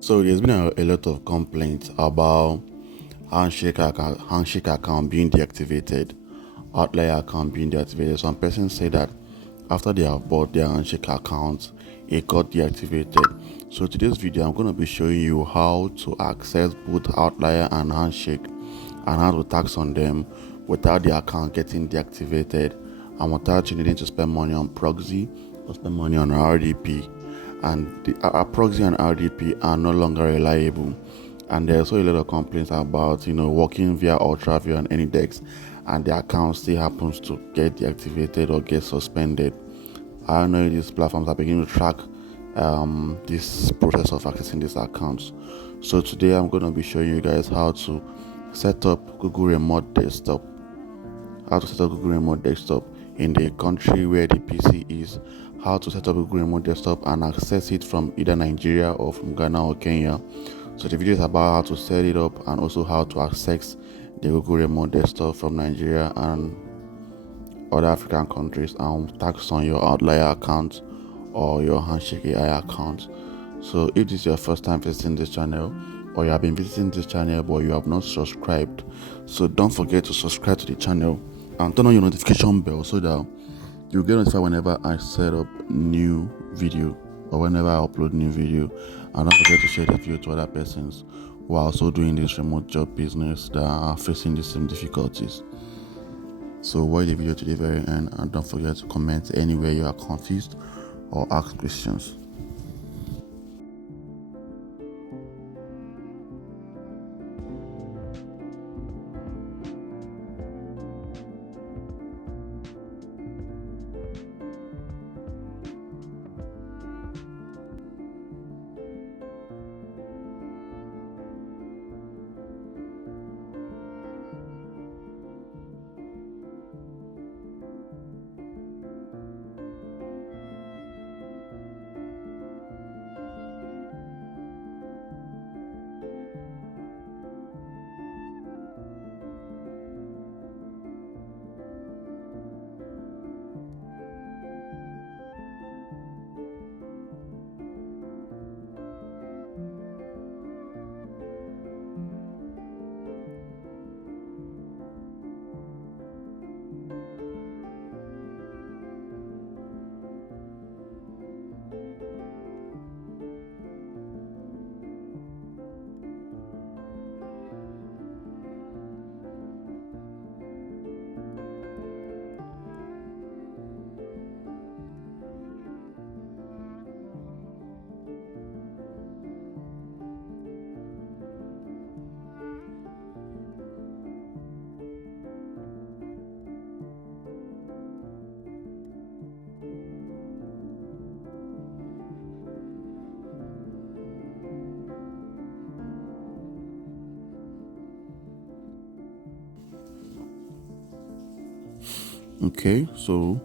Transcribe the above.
So there's been a lot of complaints about Handshake account being deactivated, Outlier account being deactivated. Some persons say that after they have bought their Handshake account, it got deactivated. So today's video, I'm going to be showing you how to access both Outlier and Handshake and how to tax on them without the account getting deactivated and without you needing to spend money on Proxy or spend money on RDP. And our Proxy and RDP are no longer reliable. And there's also a lot of complaints about working via Ultravia and Anydex, and the account still happens to get deactivated or get suspended. I don't know if these platforms are beginning to track this process of accessing these accounts. So today I'm going to be showing you guys how to set up Google Remote Desktop, in the country where the PC is, how to set up Google Remote Desktop and access it from either Nigeria or from Ghana or Kenya. So the video is about how to set it up and also how to access the Google Remote Desktop from Nigeria and other African countries and tax on your Outlier account or your Handshake AI account. So if this is your first time visiting this channel, or you have been visiting this channel but you have not subscribed, so don't forget to subscribe to the channel and turn on your notification bell so that you'll get notified whenever I set up new video or whenever I upload new video. And don't forget to share this video to other persons who are also doing this remote job business that are facing the same difficulties. So watch the video to the very end and don't forget to comment anywhere you are confused or ask questions. Okay, so